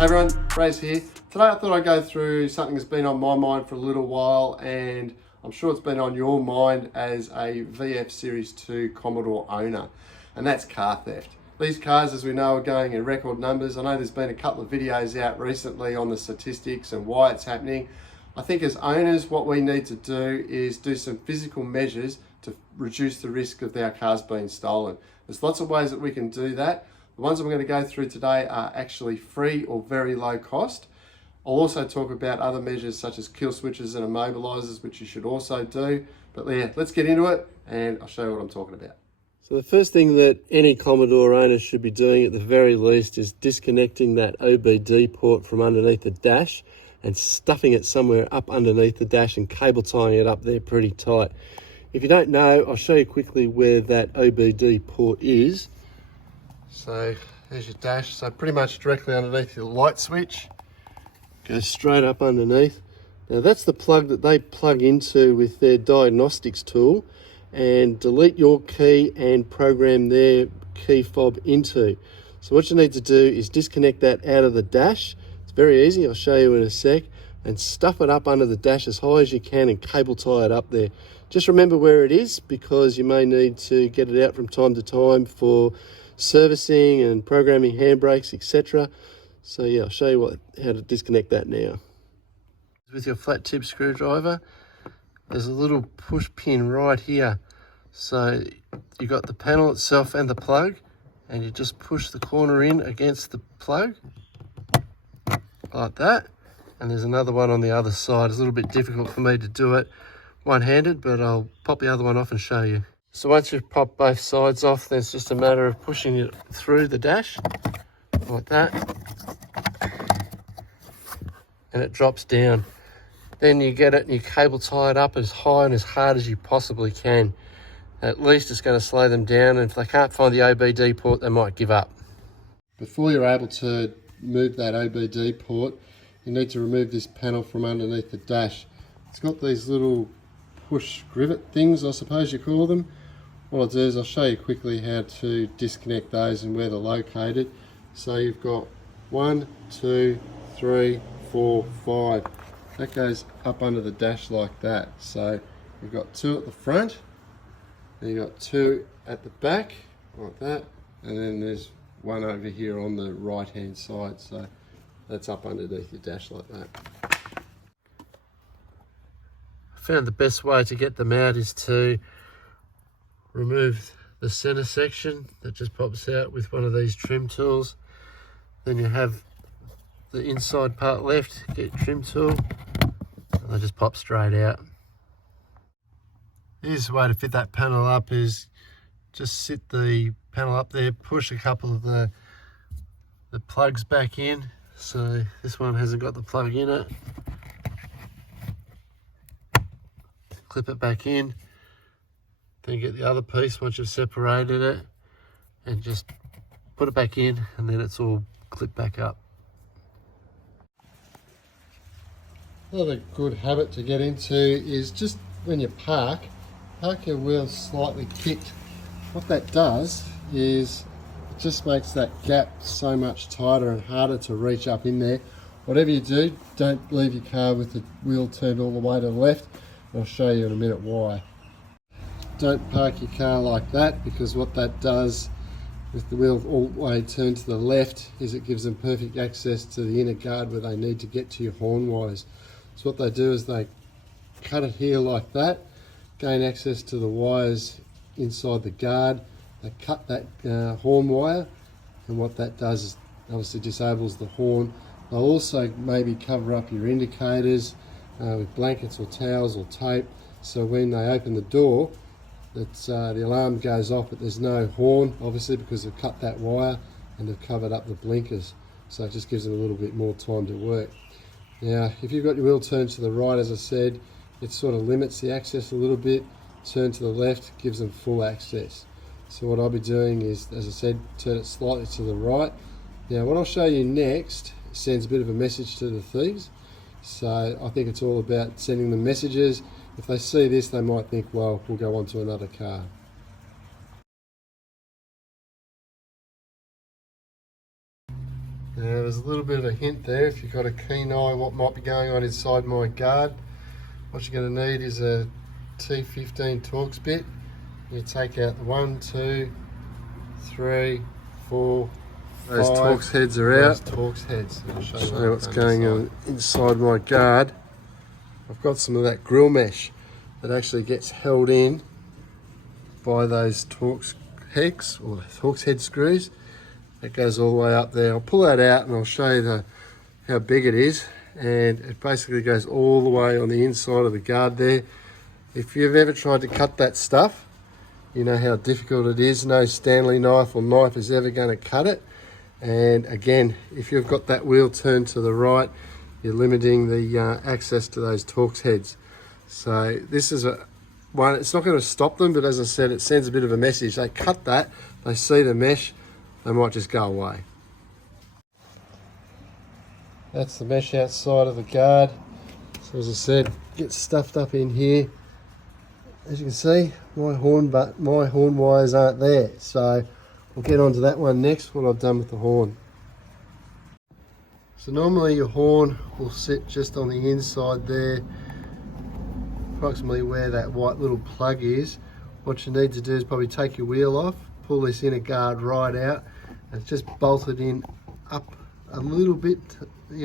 Hey everyone, Ray's here. Today I thought I'd go through something that's been on my mind for a little while, and I'm sure it's been on your mind as a VF Series 2 Commodore owner, and that's car theft. These cars, as we know, are going in record numbers. I know there's been a couple of videos out recently on the statistics and why it's happening. I think as owners, what we need to do is do some physical measures to reduce the risk of our cars being stolen. There's lots of ways that we can do that. The ones I'm going to go through today are actually free or very low cost. I'll also talk about other measures such as kill switches and immobilizers, which you should also do. But yeah, let's get into it and I'll show you what I'm talking about. So the first thing that any Commodore owner should be doing at the very least is disconnecting that OBD port from underneath the dash and stuffing it somewhere up underneath the dash and cable tying it up there pretty tight. If you don't know, I'll show you quickly where that OBD port is. So there's your dash, so pretty much directly underneath your light switch. Goes straight up underneath. Now that's the plug that they plug into with their diagnostics tool and delete your key and program their key fob into. So what you need to do is disconnect that out of the dash. It's very easy, I'll show you in a sec, and stuff it up under the dash as high as you can and cable tie it up there. Just remember where it is because you may need to get it out from time to time for servicing and programming handbrakes, etc. So yeah, I'll show you how to disconnect that now. With your flat tip screwdriver, there's a little push pin right here. So you got the panel itself and the plug, and you just push the corner in against the plug, like that. And there's another one on the other side. It's a little bit difficult for me to do it one-handed, but I'll pop the other one off and show you. So once you've popped both sides off, then it's just a matter of pushing it through the dash, like that. And it drops down. Then you get it and you cable tie it up as high and as hard as you possibly can. At least it's going to slow them down, and if they can't find the OBD port, they might give up. Before you're able to move that OBD port, you need to remove this panel from underneath the dash. It's got these little push rivet things, I suppose you call them. What I'll do is I'll show you quickly how to disconnect those and where they're located. So you've got 1, 2, 3, 4, 5. That goes up under the dash like that. So you've got 2 at the front, and you've got 2 at the back, like that, and then there's 1 over here on the right hand side. So that's up underneath your dash like that. I found the best way to get them out is to remove the center section that just pops out with one of these trim tools. Then you have the inside part left, get your trim tool, and they just pop straight out. The easiest way to fit that panel up is just sit the panel up there, push a couple of the plugs back in. So this one hasn't got the plug in it. Clip it back in, then get the other piece once you've separated it and just put it back in, and then it's all clipped back up. Another good habit to get into is just when you park your wheels slightly kicked. What that does is it just makes that gap so much tighter and harder to reach up in there. Whatever you do, don't leave your car with the wheel turned all the way to the left. I'll show you in a minute why. Don't park your car like that, because what that does with the wheel all the way turned to the left is it gives them perfect access to the inner guard where they need to get to your horn wires. So what they do is they cut it here like that, gain access to the wires inside the guard, they cut that horn wire, and what that does is obviously disables the horn. They'll also maybe cover up your indicators with blankets or towels or tape, so when they open the door, the alarm goes off, but there's no horn, obviously, because they've cut that wire and they've covered up the blinkers. So it just gives them a little bit more time to work. Now, if you've got your wheel turned to the right, as I said, it sort of limits the access a little bit. Turn to the left gives them full access. So what I'll be doing is, as I said, turn it slightly to the right. Now, what I'll show you next sends a bit of a message to the thieves. So I think it's all about sending them messages. If they see this, they might think, well, we'll go on to another car. Now there's a little bit of a hint there if you've got a keen eye what might be going on inside my guard. What you're going to need is a T15 Torx bit. You take out the 1, 2, 3, 4, those 5. Torx heads are out. Those Torx heads. I'll show you what's going on inside my guard. I've got some of that grill mesh that actually gets held in by those Torx hex or Torx head screws. That goes all the way up there. I'll pull that out and I'll show you how big it is. And it basically goes all the way on the inside of the guard there. If you've ever tried to cut that stuff, you know how difficult it is. No Stanley knife or knife is ever going to cut it. And again, if you've got that wheel turned to the right, you're limiting the access to those Torx heads. So this is one, it's not going to stop them, but as I said, it sends a bit of a message. They cut that, they see the mesh, they might just go away. That's the mesh outside of the guard. So as I said, get stuffed up in here. As you can see, my horn wires aren't there. So we'll get onto that one next when I've done with the horn. So normally your horn will sit just on the inside there, approximately where that white little plug is. What you need to do is probably take your wheel off, pull this inner guard right out, and it's just bolted in up a little bit,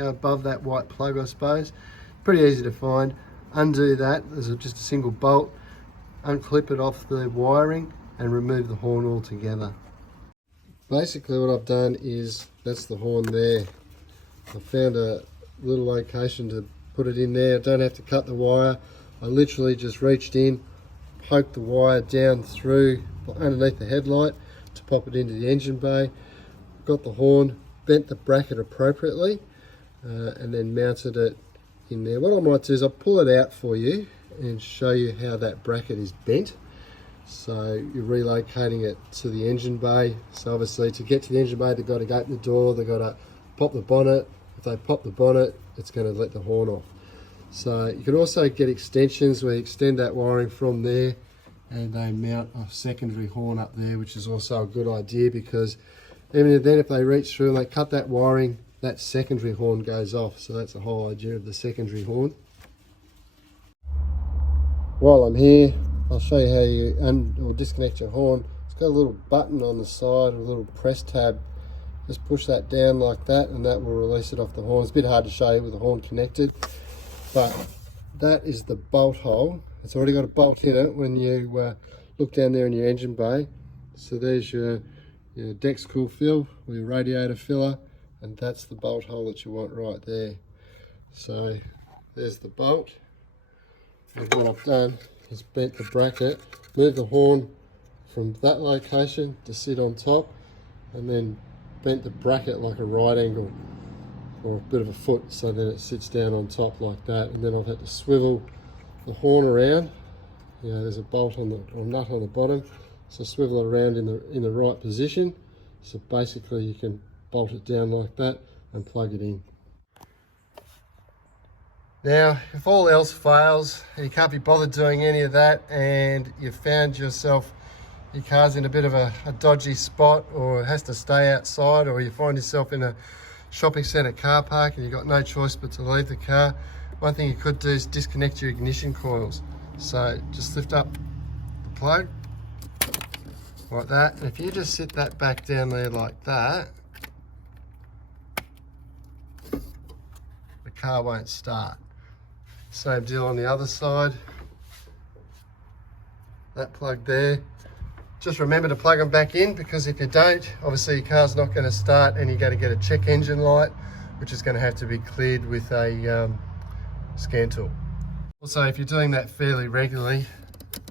above that white plug, I suppose. Pretty easy to find. Undo that, there's just a single bolt, unclip it off the wiring and remove the horn altogether. Basically what I've done is, that's the horn there. I found a little location to put it in there. I don't have to cut the wire. I literally just reached in, poked the wire down through underneath the headlight to pop it into the engine bay. Got the horn, bent the bracket appropriately, and then mounted it in there. What I might do is I'll pull it out for you and show you how that bracket is bent. So you're relocating it to the engine bay. So obviously to get to the engine bay, they've got to open the door, they've got to pop the bonnet. If they pop the bonnet, it's going to let the horn off. So you can also get extensions where you extend that wiring from there and they mount a secondary horn up there, which is also a good idea, because even then if they reach through and they cut that wiring, that secondary horn goes off. So that's the whole idea of the secondary horn. While I'm here, I'll show you how you disconnect your horn. It's got a little button on the side, a little press tab. Just push that down like that and that will release it off the horn. It's a bit hard to show you with the horn connected, but that is the bolt hole. It's already got a bolt in it when you look down there in your engine bay. So there's your Dex cool fill or your radiator filler, and that's the bolt hole that you want right there. So there's the bolt, and what I've done is bent the bracket, moved the horn from that location to sit on top, and then bent the bracket like a right angle or a bit of a foot, so then it sits down on top like that. And then I've had to swivel the horn around. There's a bolt on or nut on the bottom, so swivel it around in the right position. So basically you can bolt it down like that and plug it in. Now, if all else fails, and you can't be bothered doing any of that, and you've found yourself your car's in a bit of a dodgy spot, or it has to stay outside, or you find yourself in a shopping centre car park and you've got no choice but to leave the car, one thing you could do is disconnect your ignition coils. So just lift up the plug like that, and if you just sit that back down there like that, the car won't start. Same deal on the other side, that plug there. Just remember to plug them back in, because if you don't, obviously your car's not going to start and you're going to get a check engine light, which is going to have to be cleared with a scan tool. Also, if you're doing that fairly regularly,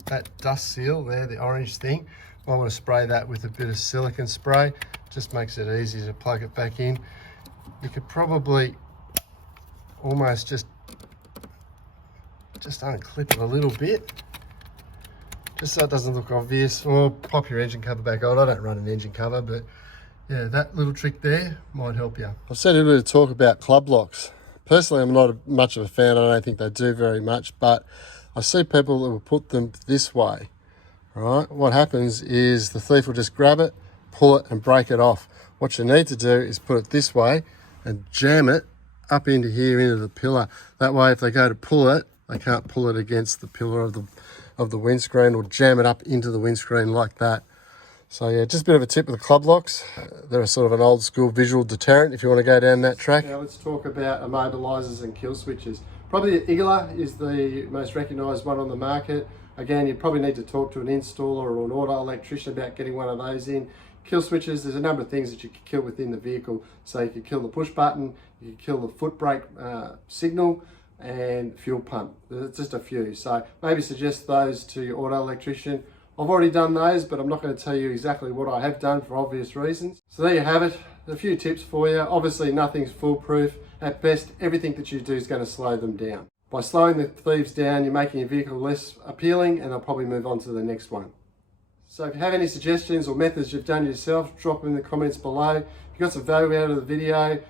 that dust seal there, the orange thing, I want to spray that with a bit of silicone spray. Just makes it easy to plug it back in. You could probably almost just unclip it a little bit, just so it doesn't look obvious, or pop your engine cover back on. I don't run an engine cover, but yeah, that little trick there might help you. I've said a little bit of talk about club locks. Personally, I'm not much of a fan. I don't think they do very much, but I see people that will put them this way, right? What happens is the thief will just grab it, pull it and break it off. What you need to do is put it this way and jam it up into here, into the pillar. That way, if they go to pull it, they can't pull it against the pillar of the windscreen, or jam it up into the windscreen like that. So yeah, just a bit of a tip with the club locks. They're a sort of an old school visual deterrent if you want to go down that track. Now let's talk about immobilizers and kill switches. Probably the Igla is the most recognised one on the market. Again, you probably need to talk to an installer or an auto electrician about getting one of those in. Kill switches, there's a number of things that you can kill within the vehicle. So you can kill the push button, you can kill the foot brake signal, and fuel pump. There's just a few. So maybe suggest those to your auto electrician. I've already done those, but I'm not going to tell you exactly what I have done for obvious reasons. So there you have it, a few tips for you. Obviously nothing's foolproof. At best, everything that you do is going to slow them down. By slowing the thieves down, you're making your vehicle less appealing, and they'll probably move on to the next one. So if you have any suggestions or methods you've done yourself, drop them in the comments below. If you got some value out of the video,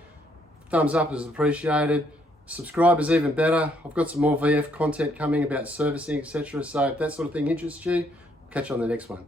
thumbs up is appreciated. Subscribe is even better. I've got some more VF content coming about servicing, etc. So if that sort of thing interests you, catch you on the next one.